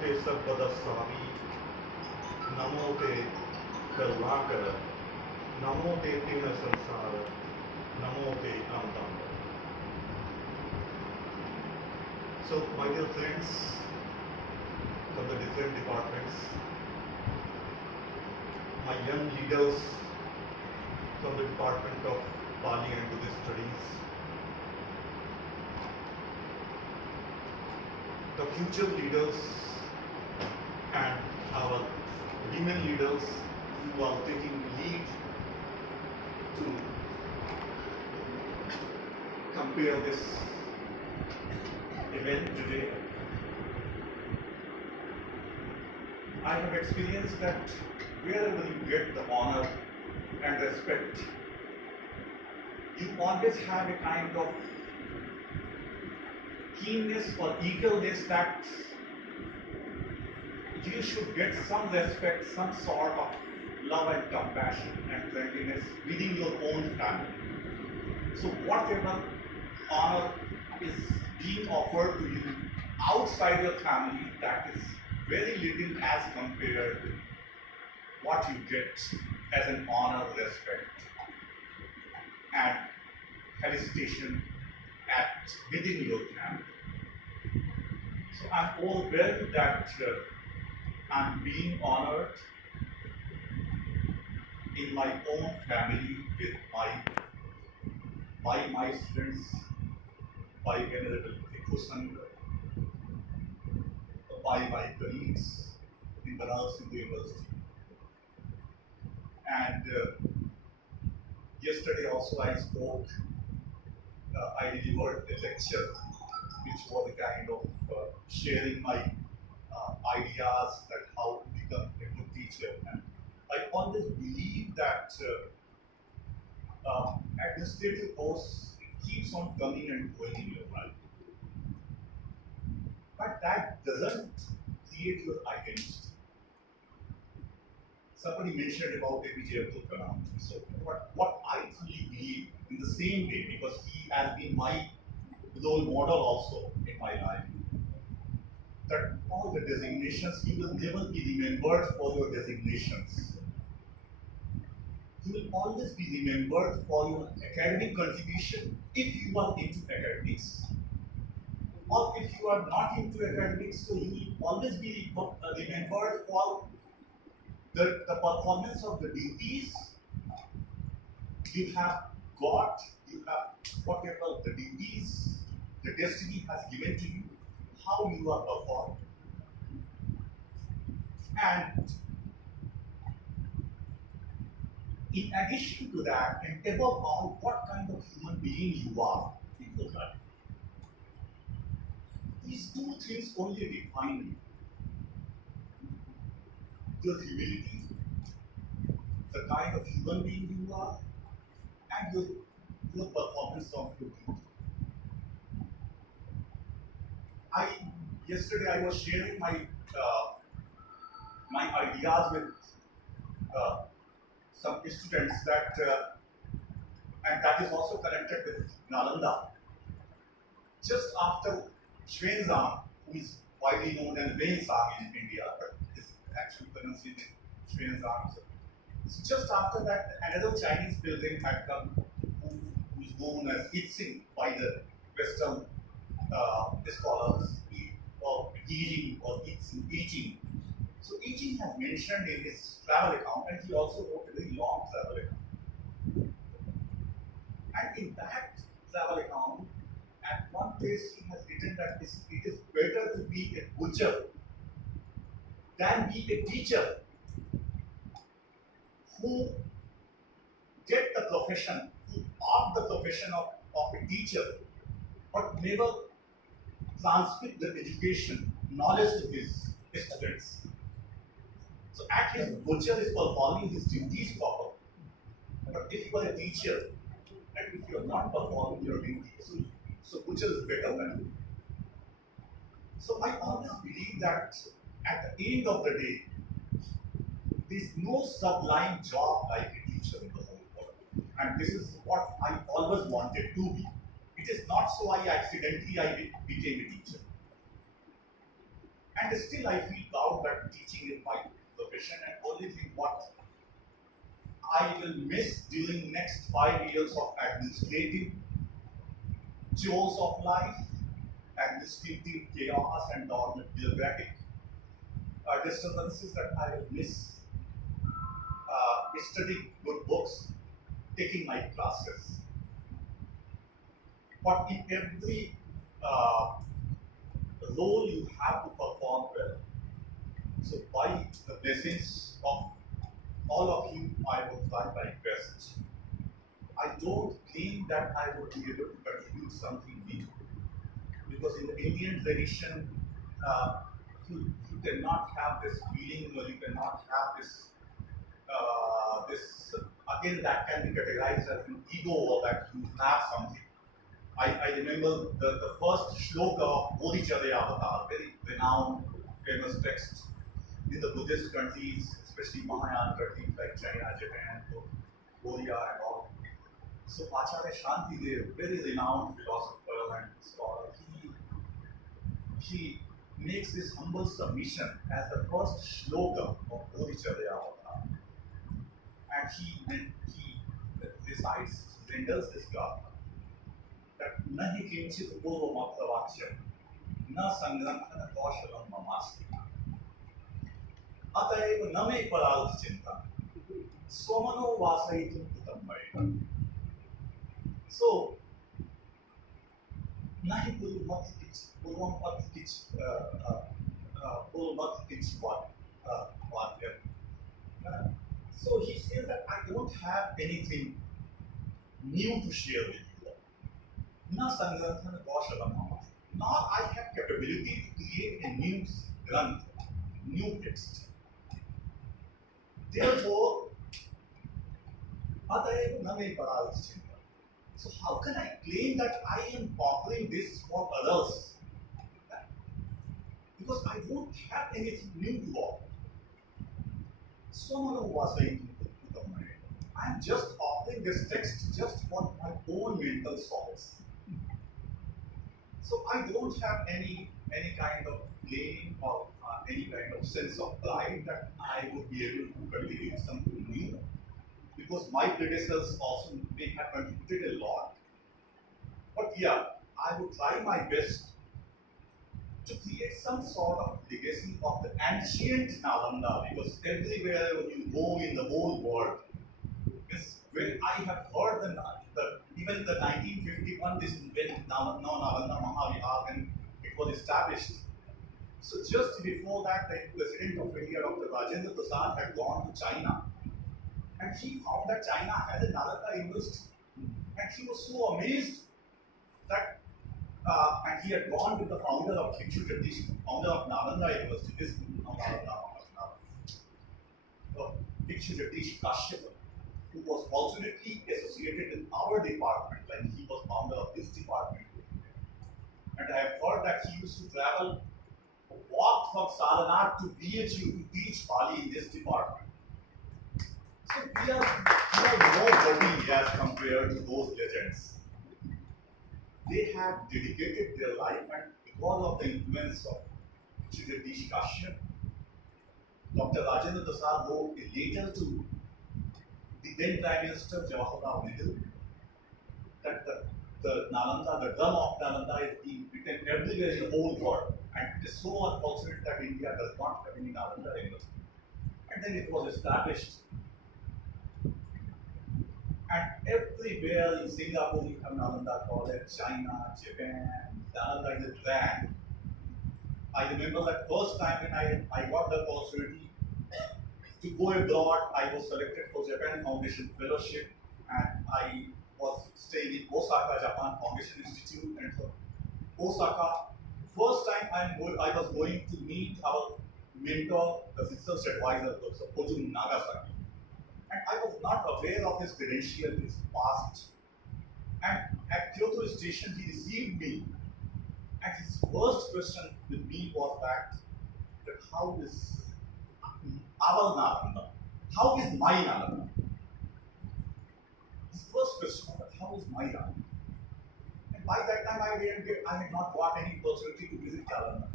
ते सर्वदा स्वामी, नमो ते करुणाकर, नमो ते तेन संसार, नमो ते आनंद. So, my dear friends from the different departments, my young leaders from the Department of Pali and Buddhist Studies, the future leaders and our women leaders who are taking lead to compare this event today. I have experienced that wherever you get the honor and respect, you always have a kind of keenness or eagerness that you should get some respect, some sort of love and compassion and friendliness within your own family. So whatever honor is being offered to you outside your family, that is very little as compared to what you get as an honor, respect, and felicitation within your family. So I'm overwhelmed that I'm being honored in my own family with my students, by Venerable Sangh, by my colleagues in Banaras Hindu University. And yesterday also I spoke, I delivered a lecture which was a kind of sharing my ideas that how to become a good teacher. And I always believe that administrative posts keeps on coming and going in your life. But that doesn't create your identity. Somebody mentioned about APJ Abdul Kalam. So what I truly believe in the same way, because he has been my role model also in my life, that all the designations, you will never be remembered for your designations. You will always be remembered for your academic contribution if you are into academics. Or if you are not into academics, so you will always be remembered for the performance of the duties you have got, you have whatever the duties the destiny has given to you, how you are performed. And in addition to that, and above all, what kind of human being you are in your life. These two things only define you. Your humility, the kind of human being you are, and your performance of your duty. Yesterday I was sharing my ideas with some students that, and that is also connected with Nalanda. Just after Xuanzang, who is widely known as Xuanzang in India, but his actual pronunciation is Xuanzang. So just after that, another Chinese pilgrim had come, who is known as Singh by the Western scholars, or Yijing or Yijing. So Yijing has mentioned in his travel account, and he also wrote a very long travel account. And in that travel account, at one place he has written that it is better to be a butcher than be a teacher who get the profession, who opt the profession of a teacher, but never transmit the education, knowledge to his students. So at least butcher is performing his duties properly. But if you are a teacher, and if you are not performing your duties, so butcher is better than you. So I always believe that at the end of the day, there is no sublime job like a teacher in the whole world. And this is what I always wanted to be. It is not so I accidentally became a teacher. And still I feel proud that teaching is my profession, and only thing what I will miss during next 5 years of administrative chores of life, administrative chaos and all the bureaucratic disturbances that I will miss studying good books, taking my classes. But in every uh, role you have to perform well. So by the blessings of all of you, I would try my best. I don't claim that I would be able to contribute something new, because in the Indian tradition, uh, you cannot have this feeling, or you cannot have this again that can be categorized as an ego, or that you have something. I remember the first shloka of Bodhicharya Avatar, very renowned, famous text in the Buddhist countries, especially Mahayana countries like China, Japan, Korea, and all. So Acharya Shantidev, very renowned philosopher and scholar, he makes this humble submission as the first shloka of Bodhicharya Avatar. And he recites, renders this garden that nahi kinchit पूर्वमप्रवाच्यं न संग्रहण कौशलम ममास्ति अतएव न मे परार्थ चिंता स्वमनो वासयितुम कृतं मया. So nahi पूर्वम पथ किच पूर्वमत किच वाक्य. So he says that I don't have anything new to share with you all. Na sangrahana kaushalam mama. Nor I have capability to create a new granth, new text. Therefore, atayeva na me pararth chinta. So how can I claim that I am offering this for others? Because I don't have anything new to offer. Someone was saying to the mind, I am just offering this text just for my own mental solace. So I don't have any kind of claim or any kind of sense of pride that I would be able to contribute something new, because my predecessors also may have contributed a lot. But yeah, I would try my best to create some sort of legacy of the ancient Nalanda, because everywhere you go in the whole world, when I have heard even the 1951, this when Nalanda Mahavihar, when it was established. So just before that, the President of India, Dr. Rajendra Prasad, had gone to China, and he found that China has a Nalanda university, and he was so amazed that and he had gone with the founder of Bhikshu Jagdish, founder of Nalanda University, this Bhikshu Jagdish Kashyap, who was fortunately associated in our department, like he was founder of this department. And I have heard that he used to travel, walk from Saranat to BHU to teach Pali in this department. So we are nobody as compared to those legends. They have dedicated their life, and because of the influence of Jagdish Kashyap, Dr. Rajendra Prasad wrote a letter to the then Prime Minister Jawaharlal Nehru that the Nalanda, the drum of Nalanda is being written everywhere in the whole world, and it is so unfortunate that India does not have any Nalanda university. And then it was established. And everywhere in Singapore you have Nalanda College, China, Japan, Nalanda is a brand. I remember that first time when I got the opportunity to go abroad, I was selected for Japan Foundation Fellowship, and I was staying in Osaka, Japan Foundation Institute. And for Osaka, first time I was going to meet our mentor, the research advisor, Professor Ojun Nagasaki. And I was not aware of his credential, his past. And at Kyoto station, he received me. And his first question with me was that how is our Nalanda? How is my Nalanda? His first question was, how is my Nalanda? And by that time, I had not got any opportunity to visit Nalanda.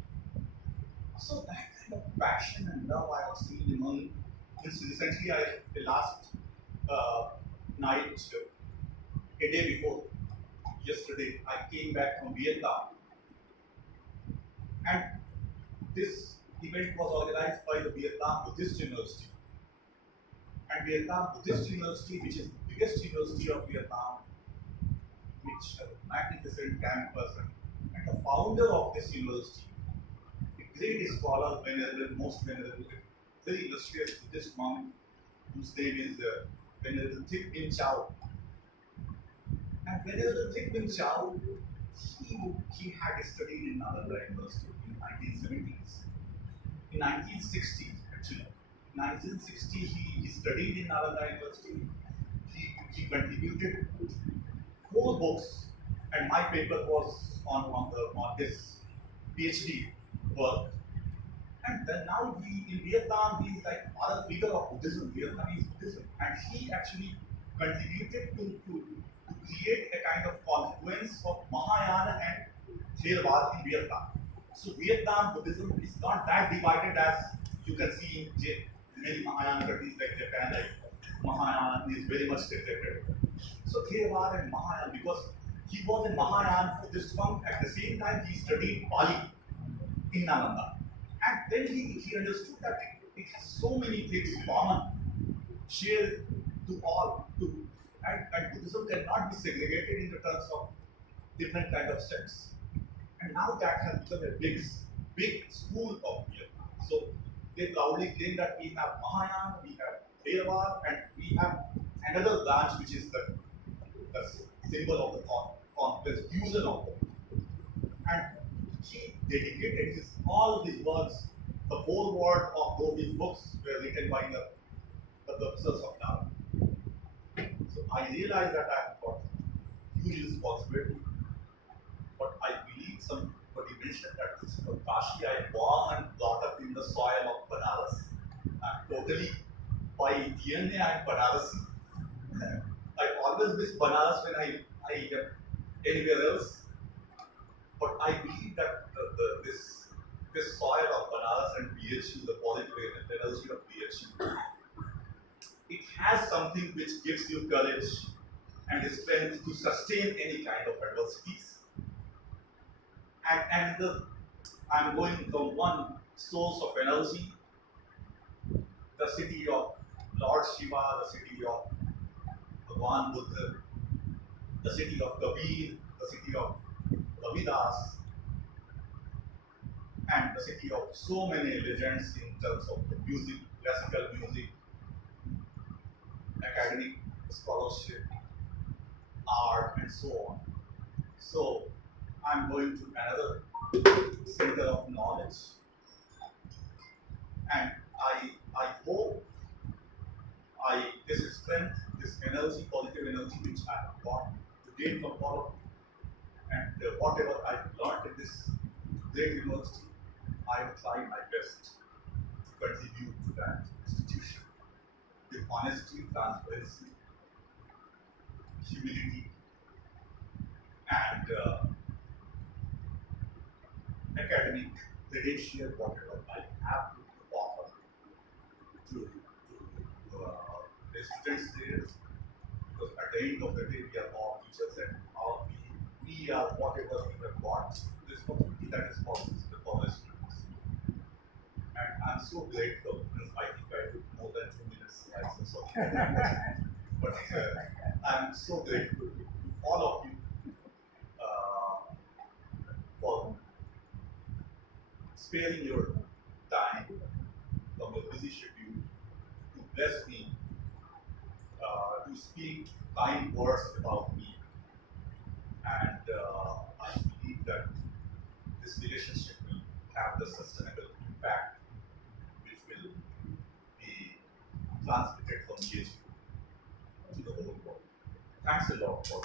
So that kind of passion and love I have seen among this recently. The last uh, night, a day before yesterday, I came back from Vietnam, and this event was organized by the Vietnam Buddhist University. And Vietnam Buddhist University, which is the biggest university of Vietnam, which has a magnificent campus, and the founder of this university, a great scholar, venerable, most venerable, very illustrious Buddhist monk, whose name is Venerable Thich Minh Chau. And Venerable Thich Minh Chau, he had studied in Nalanda University in 1970s. In 1960, actually, in 1960 he studied in Nalanda University. He contributed 4 books, and my paper was on his PhD work. And then now in Vietnam, he is like other figure of Buddhism, Vietnamese Buddhism. And he actually contributed to create a kind of confluence of Mahayana and Theravada in Vietnam. So Vietnam Buddhism is not that divided as you can see in many Mahayana countries like Japan, like Mahayana is very much separated. So Theravada and Mahayana, because he was a Mahayana Buddhist monk, at the same time he studied Pali in Nalanda. And then he understood that it has so many things common, shared to all, and Buddhism cannot be segregated in the terms of different kind of sects. And now that has become a big school of Vietnam. So they proudly claim that we have Mahayana, we have Theravada, and we have another branch which is the symbol of the confluence, fusion of them. And he dedicated all his works, the whole world of those his books were written by the professors of Dharma. So I realized that I have got huge responsibility, but I believe somebody mentioned that this is from Kashi. I am born and brought up in the soil of Banaras. I'm totally by DNA I am Banarasi. I always miss Banaras when I am anywhere else. But I believe that this soil of Banaras and BHU, the positive energy of BHU, it has something which gives you courage and strength to sustain any kind of adversities. I'm going from one source of energy, the city of Lord Shiva, the city of Bhagwan Buddha, the city of Kabir, the city of Ravidas, and the city of so many legends in terms of the music, classical music, academic scholarship, art, and so on. So I'm going to another center of knowledge, and I hope this strength, this energy, positive energy which I have got to gain from all of you, and whatever I've learned in this great university, I will try my best to contribute to that institution with honesty, transparency, humility, and academic credential, whatever I have to offer to the students there. Because at the end of the day, we are all teachers, and we are whatever we have got, the responsibility that is for the students. And I'm so grateful because I think I took more than 2 minutes. I'm so sorry. But I'm so grateful to all of you for sparing your time from your busy schedule to bless me, to speak kind words about me. And I believe that this relationship will have the sustainable impact which will be transmitted from PhD to the whole world. Thanks a lot for